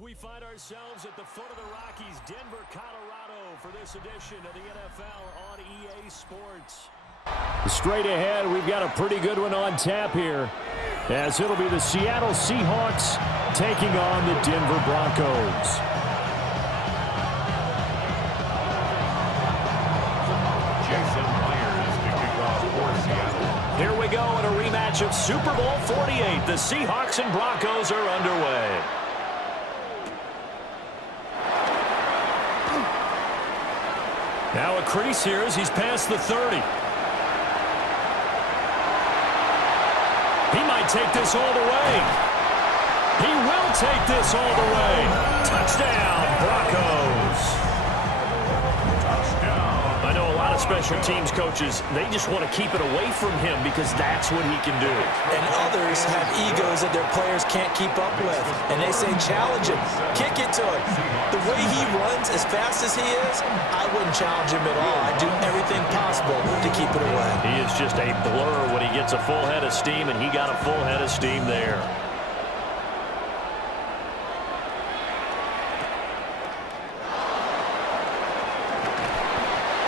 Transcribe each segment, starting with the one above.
We find ourselves at the foot of the Rockies, Denver, Colorado, for this edition of the NFL on EA Sports. Straight ahead, we've got a pretty good one on tap here, as it'll be the Seattle Seahawks taking on the Denver Broncos. Here we go in a rematch of Super Bowl 48. The Seahawks and Broncos are underway. Now a crease here as he's past the 30. He might take this all the way. He will take this all the way. Touchdown, Broncos. I know a lot of special teams coaches, they just want to keep it away from him because that's what he can do. And others have egos that their players can't keep up with. And they say, challenge him, kick it to him. The way he runs as fast as he is, I wouldn't challenge him at all. I'd do everything possible to keep it away. He is just a blur when he gets a full head of steam, and he got a full head of steam there.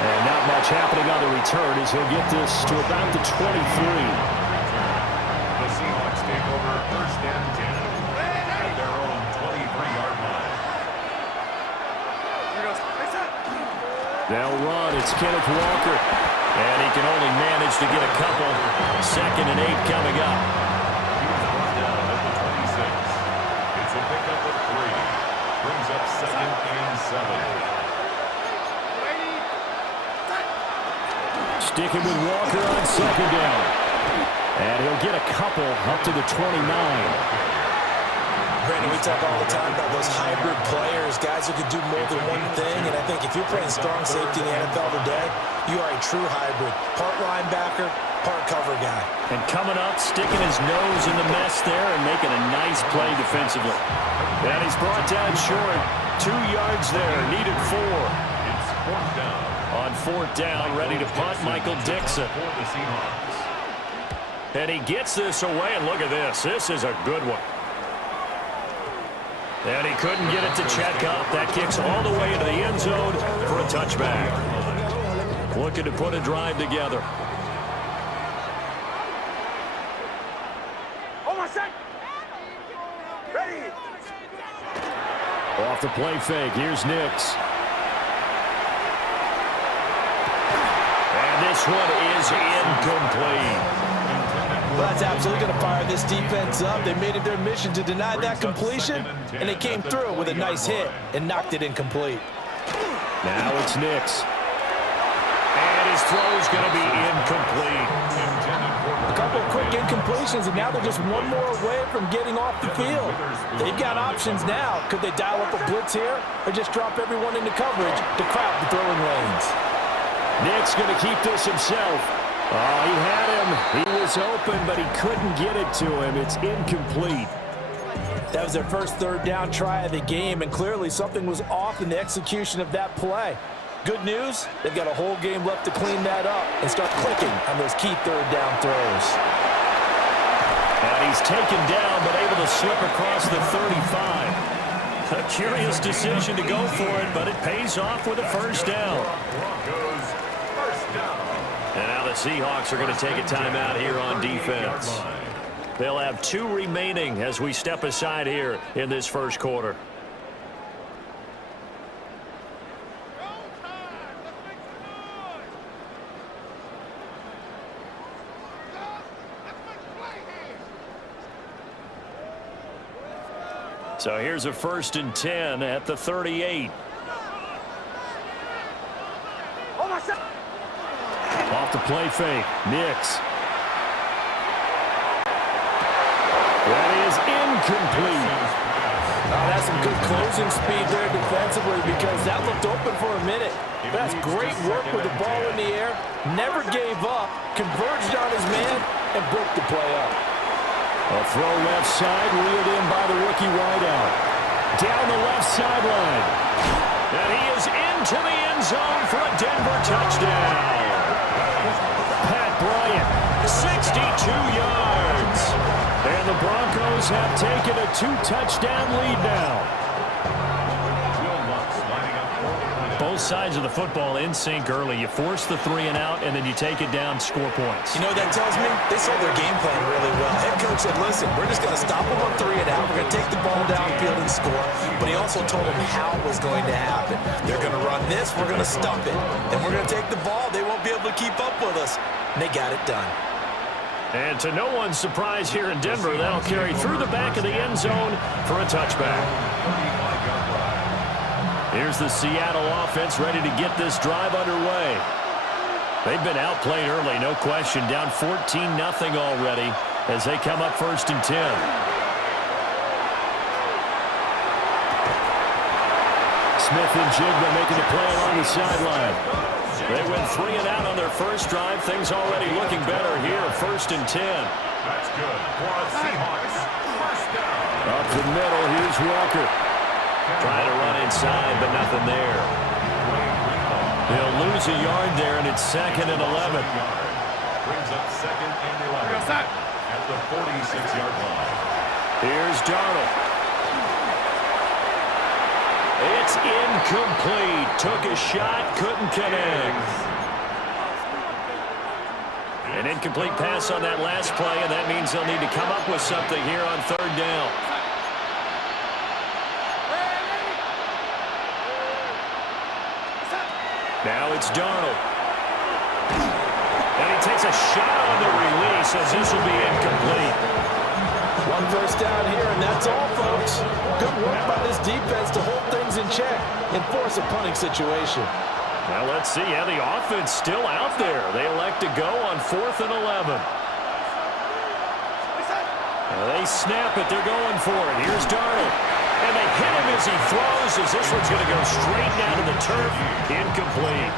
And not much happening on the return as he'll get this to about the 23. The Seahawks take over first and 10 at their own 23-yard line. They'll run. It's Kenneth Walker. And he can only manage to get a couple. 2nd and 8 coming up. He's brought down at the 26. It's a pickup of 3. Brings up 2nd and 7. Sticking with Walker on 2nd down. And he'll get a couple up to the 29. Brandon, we talk all the time about those hybrid players, guys who can do more than one thing. And I think if you're playing strong safety in the NFL today, you are a true hybrid. Part linebacker, part cover guy. And coming up, sticking his nose in the mess there and making a nice play defensively. And he's brought down short. 2 yards there, needed 4. It's 4th down. On 4th down, ready to punt, Michael Dixon. For the Seahawks. And he gets this away, and look at this. This is a good one. And he couldn't get it to check up. That kicks all the way into the end zone for a touchback. Looking to put a drive together. Ready. Off the play fake, here's Nix. This one is incomplete. Well, that's absolutely going to fire this defense up. They made it their mission to deny that completion, and they came through with a nice hit and knocked it incomplete. Now it's Nix. And his throw's going to be incomplete. A couple of quick incompletions, and now they're just one more away from getting off the field. They've got options now. Could they dial up a blitz here or just drop everyone into coverage to crowd the throwing lanes? Nick's going to keep this himself. Oh, he had him. He was open, but he couldn't get it to him. It's incomplete. That was their first 3rd down try of the game, and clearly something was off in the execution of that play. Good news, they've got a whole game left to clean that up and start clicking on those key 3rd down throws. And he's taken down, but able to slip across the 35. A curious decision to go for it, but it pays off with a first down. And now the Seahawks are going to take a timeout here on defense. They'll have 2 remaining as we step aside here in this first quarter. So here's a 1st and 10 at the 38. Off the play fake, Nix. That is incomplete. That's some good closing speed there defensively because that looked open for a minute. That's great work with the ball in the air. Never gave up, converged on his man, and broke the play up. A throw left side, reeled in by the rookie wideout. Down the left sideline. And he is into the end zone for a Denver touchdown. Pat Bryant, 62 yards. And the Broncos have taken a 2-touchdown lead now. sides of the football in sync early. You force the 3 and out, and then you take it down, score points. You know what that tells me? They saw their game plan really well. Head coach said, listen, we're just going to stop them on 3 and out. We're going to take the ball downfield and score. But he also told them how it was going to happen. They're going to run this. We're going to stop it. Then we're going to take the ball. They won't be able to keep up with us. And they got it done. And to no one's surprise here in Denver, that'll carry through the back of the end zone for a touchback. Here's the Seattle offense ready to get this drive underway. They've been outplayed early, no question. Down 14-0 already as they come up 1st and 10. Smith and Jigba making the play along the sideline. They went 3 and out on their first drive. Things already looking better here. 1st and 10. That's good for a Seahawks first down. Up the middle, here's Walker. Trying to run inside, but nothing there. They'll lose a yard there, and it's 2nd and 11. Brings up 2nd and 11 at the 46-yard line. Here's Darnold. It's incomplete. Took a shot, couldn't connect. An incomplete pass on that last play, and that means they'll need to come up with something here on 3rd down. Now it's Darnold. And he takes a shot on the release as this will be incomplete. 1 first down here, and that's all, folks. Good work by this defense to hold things in check and force a punting situation. Now let's see. Yeah, the offense still out there. They elect to go on 4th and 11. They snap it. They're going for it. Here's Darnold. And they hit him as he throws, as this one's going to go straight down to the turf. Incomplete.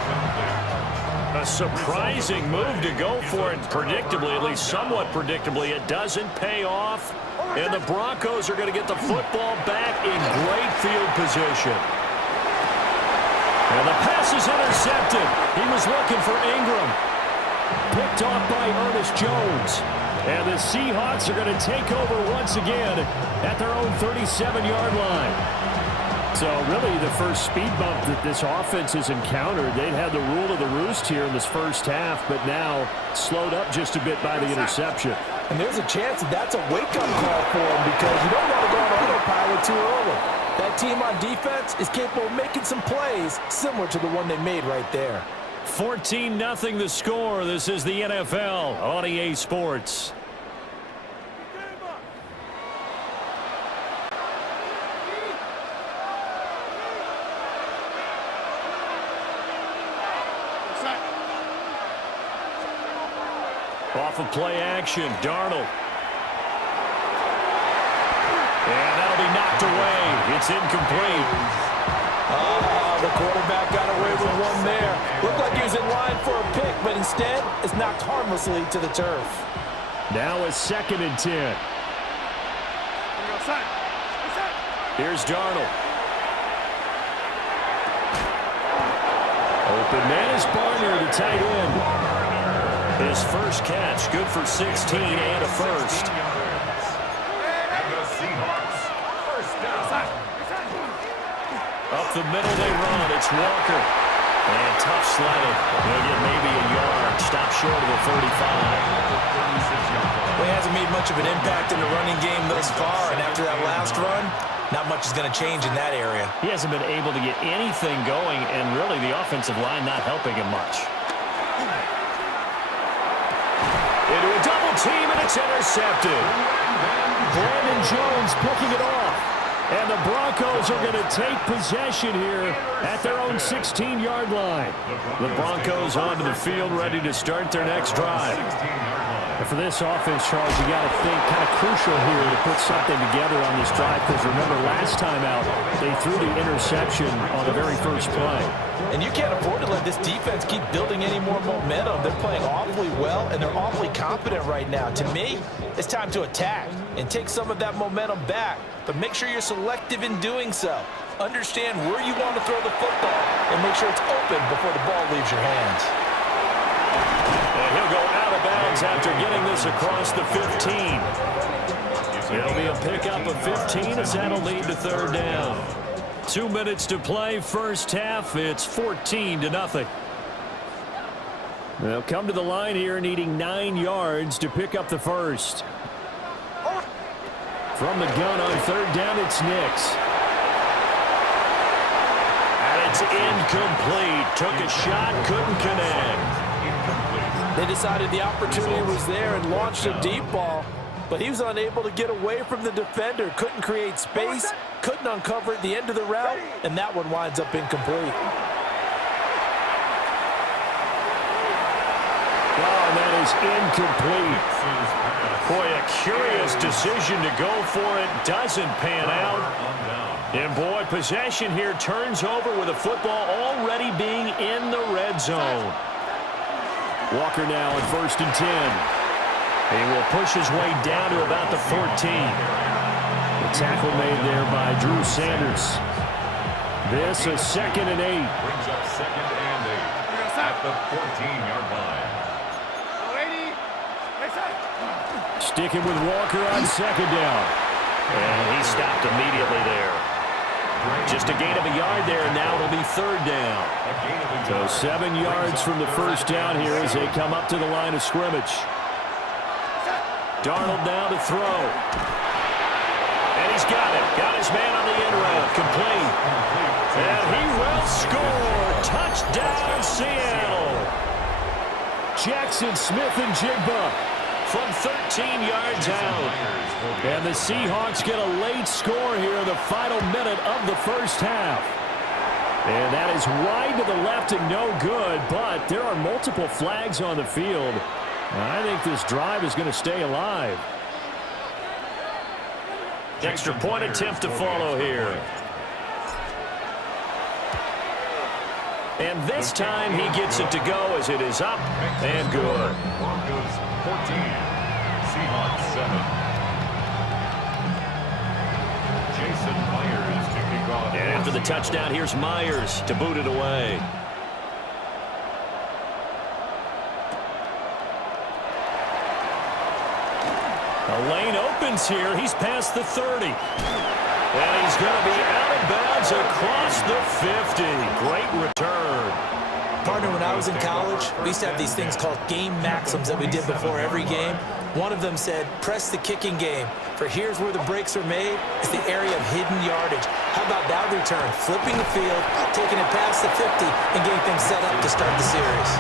A surprising move to go for it. Predictably, at least somewhat predictably, it doesn't pay off. And the Broncos are going to get the football back in great field position. And the pass is intercepted. He was looking for Ingram. Picked off by Ernest Jones. And the Seahawks are going to take over once again at their own 37-yard line. So really the first speed bump that this offense has encountered, they'd had the rule of the roost here in this first half, but now slowed up just a bit by the interception. And there's a chance that that's a wake-up call for them because you don't want to go on autopilot too early. That team on defense is capable of making some plays similar to the one they made right there. 14-0 the score. This is the NFL on EA Sports. Off of play action, Darnold. And that'll be knocked away. It's incomplete. The quarterback got away with one there. Looked like he was in line for a pick, but instead it's knocked harmlessly to the turf. Now a 2nd and 10. Here's Darnold. Open man is Barner, the tight end. His first catch, good for 16 and a first. Up the middle they run. It's Walker. And tough sledding. They'll get maybe a yard. Stop short of the 35. Well, he hasn't made much of an impact in the running game thus far, and after that last run, not much is going to change in that area. He hasn't been able to get anything going, and really the offensive line not helping him much. Into a double team, and it's intercepted. Brandon Jones picking it off. And the Broncos are going to take possession here at their own 16-yard line. The Broncos onto the field ready to start their next drive. And for this offense, Charles, you got to think kind of crucial here to put something together on this drive, because remember last time out they threw the interception on the very first play. And you can't afford to let this defense keep building any more momentum. They're playing awfully well, and they're awfully confident right now. To me, it's time to attack and take some of that momentum back. But make sure you're selective in doing so. Understand where you want to throw the football and make sure it's open before the ball leaves your hands. And he'll go out of bounds after getting this across the 15. It'll be a pickup of 15 as that'll lead to 3rd down. 2 minutes to play, first half. It's 14-0. They'll come to the line here needing 9 yards to pick up the first. From the gun on third down, it's Nix. And it's incomplete. Took a shot, couldn't connect. They decided the opportunity was there and launched a deep ball, but he was unable to get away from the defender. Couldn't create space, couldn't uncover at the end of the route, and that one winds up incomplete. Oh, that is incomplete. Boy, a curious decision to go for it. Doesn't pan out. And, boy, possession here turns over with a football already being in the red zone. Walker now at 1st and 10. He will push his way down to about the 14. The tackle made there by Drew Sanders. This is 2nd and 8. Brings up 2nd and 8 at the 14-yard line. Sticking with Walker on 2nd down. And he stopped immediately there. Just a gain of a yard there, and now it'll be 3rd down. So 7 yards from the first down here as they come up to the line of scrimmage. Darnold now to throw. And he's got it. Got his man on the end route. Complete. And he will score. Touchdown, Seattle. Jackson Smith and Jigba from 13 yards out. And the Seahawks get a late score here in the final minute of the first half. And that is wide to the left and no good, but there are multiple flags on the field. I think this drive is going to stay alive. Extra point attempt to follow here. And this time he gets it to go as it is up and good. Broncos 14, Seahawks 7. Jason Myers to kick off. And after the touchdown, here's Myers to boot it away. A lane opens here. He's past the 30. And he's going to be out of bounds across the 50. Great return. Partner, when I was in college, we used to have these things called game maxims that we did before every game. One of them said, press the kicking game, for here's where the breaks are made. It's the area of hidden yardage. How about that return? Flipping the field, taking it past the 50, and getting things set up to start the series.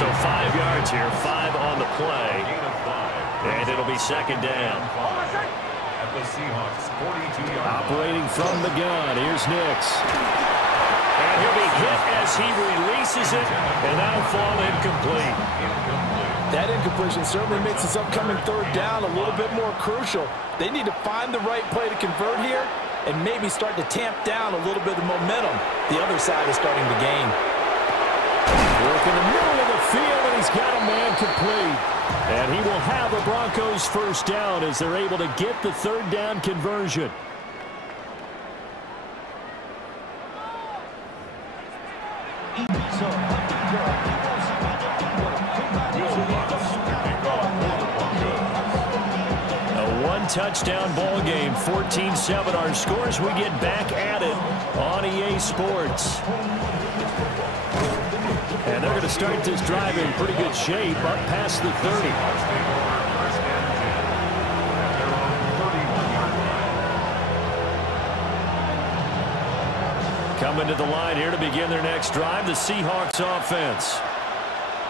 So 5 yards here, 5 on the play. And it'll be 2nd down. At the Seahawks 42-yard line. Operating from the gun, here's Nix. And he'll be hit as he releases it, and that'll fall incomplete. That incompletion certainly makes this upcoming 3rd down a little bit more crucial. They need to find the right play to convert here and maybe start to tamp down a little bit of momentum. The other side is starting to gain. Work in the middle of the field, and he's got a man complete. And he will have the Broncos 1st down as they're able to get the 3rd down conversion. A one-touchdown ball game, 14-7 our scores. We get back at it on EA Sports. And they're going to start this drive in pretty good shape, up past the 30. Coming to the line here to begin their next drive, the Seahawks offense.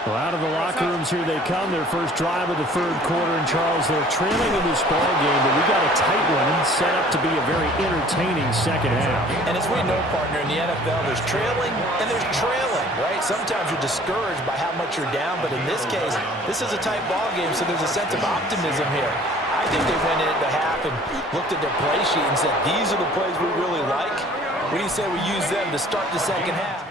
Well, out of the locker rooms here they come, their first drive of the 3rd quarter. And, Charles, they're trailing in this ball game, but we got a tight one set up to be a very entertaining 2nd half. And as we know, partner, in the NFL, there's trailing and there's trailing, right? Sometimes you're discouraged by how much you're down, but in this case, this is a tight ball game, so there's a sense of optimism here. I think they went into half and looked at their play sheet and said, these are the plays we really like. What do you say we use them to start the 2nd half?